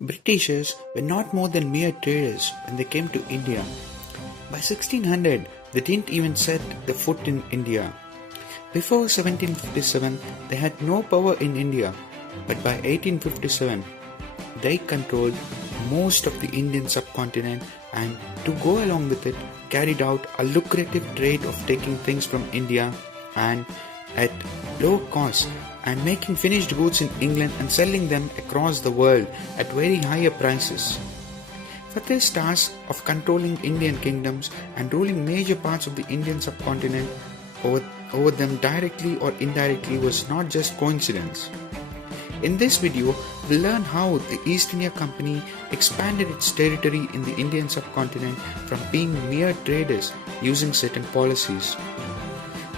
Britishers were not more than mere traders when they came to India. By 1600, they didn't even set their foot in India. Before 1757, they had no power in India, but by 1857, they controlled most of the Indian subcontinent and, to go along with it, carried out a lucrative trade of taking things from India and at low cost and making finished goods in England and selling them across the world at very higher prices. For this task of controlling Indian kingdoms and ruling major parts of the Indian subcontinent over them directly or indirectly was not just coincidence. In this video, we'll learn how the East India Company expanded its territory in the Indian subcontinent from being mere traders using certain policies.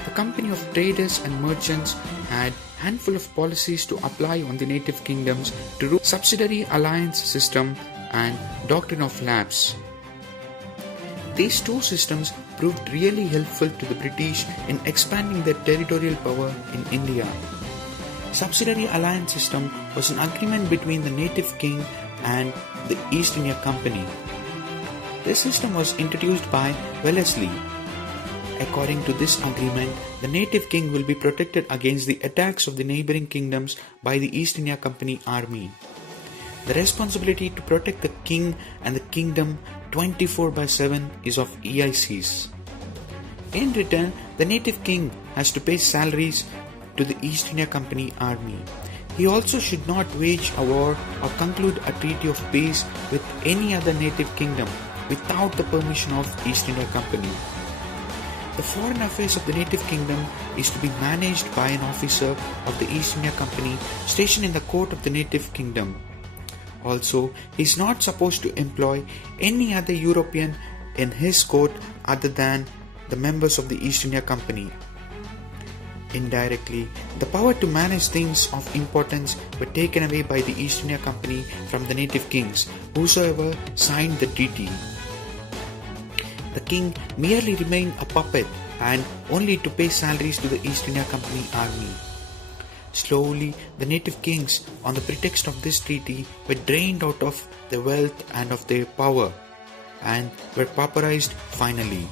The company of traders and merchants had a handful of policies to apply on the native kingdoms to rule subsidiary alliance system and doctrine of Lapse. These two systems proved really helpful to the British in expanding their territorial power in India. Subsidiary alliance system was an agreement between the native king and the East India Company. This system was introduced by Wellesley. According to this agreement, the native king will be protected against the attacks of the neighboring kingdoms by the East India Company army. The responsibility to protect the king and the kingdom 24/7 is of EICs. In return, the native king has to pay salaries to the East India Company army. He also should not wage a war or conclude a treaty of peace with any other native kingdom without the permission of East India Company. The foreign affairs of the native kingdom is to be managed by an officer of the East India Company stationed in the court of the native kingdom. Also, he is not supposed to employ any other European in his court other than the members of the East India Company. Indirectly, the power to manage things of importance were taken away by the East India Company from the native kings, whosoever signed the treaty. The king merely remained a puppet and only to pay salaries to the East India Company army. Slowly, the native kings, on the pretext of this treaty, were drained out of their wealth and of their power, and were pauperized finally.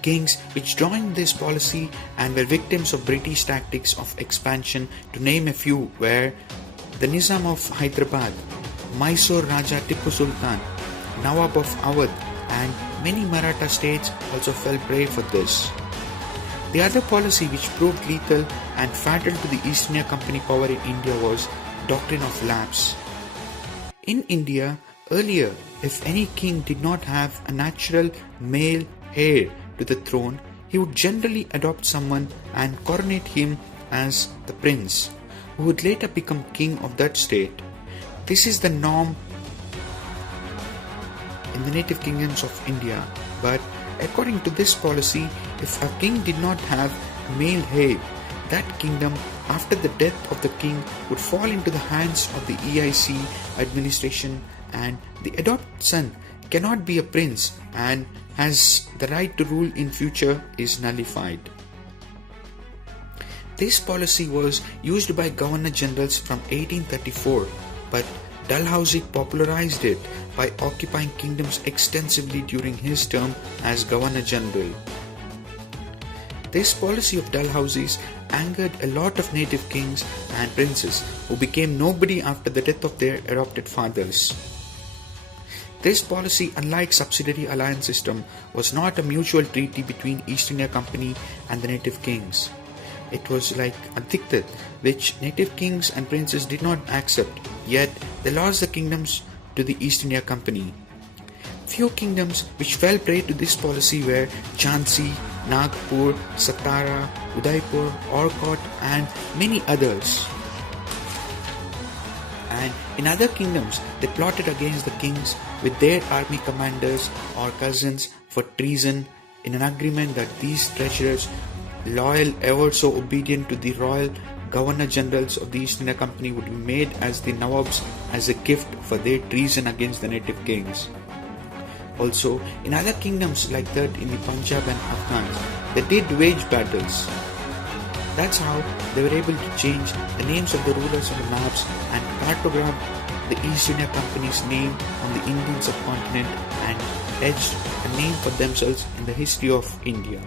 Kings which joined this policy and were victims of British tactics of expansion, to name a few, were the Nizam of Hyderabad, Mysore Raja Tipu Sultan, Nawab of Awadh, and many Maratha states also fell prey for this. The other policy which proved lethal and fatal to the East India Company power in India was Doctrine of Lapse. In India, earlier, if any king did not have a natural male heir to the throne, he would generally adopt someone and coronate him as the prince, who would later become king of that state. This is the norm in the native kingdoms of India, but according to this policy, if a king did not have male heir, that kingdom after the death of the king would fall into the hands of the EIC administration, and the adopted son cannot be a prince and has the right to rule in future is nullified. This policy was used by Governor Generals from 1834, but Dalhousie popularized it by occupying kingdoms extensively during his term as Governor General. This policy of Dalhousie's angered a lot of native kings and princes who became nobody after the death of their adopted fathers. This policy, unlike subsidiary alliance system, was not a mutual treaty between East India Company and the native kings. It was like a diktat which native kings and princes did not accept, yet they lost the kingdoms to the East India Company. Few kingdoms which fell prey to this policy were Jhansi, Nagpur, Satara, Udaipur, Orkot, and many others. And in other kingdoms, they plotted against the kings with their army commanders or cousins for treason, in an agreement that these treasurers, loyal, ever so obedient to the royal Governor Generals of the East India Company, would be made as the Nawabs as a gift for their treason against the native kings. Also, in other kingdoms like that in the Punjab and Afghans, they did wage battles. That's how they were able to change the names of the rulers on the maps and cartograph the East India Company's name on the Indian subcontinent and etched a name for themselves in the history of India.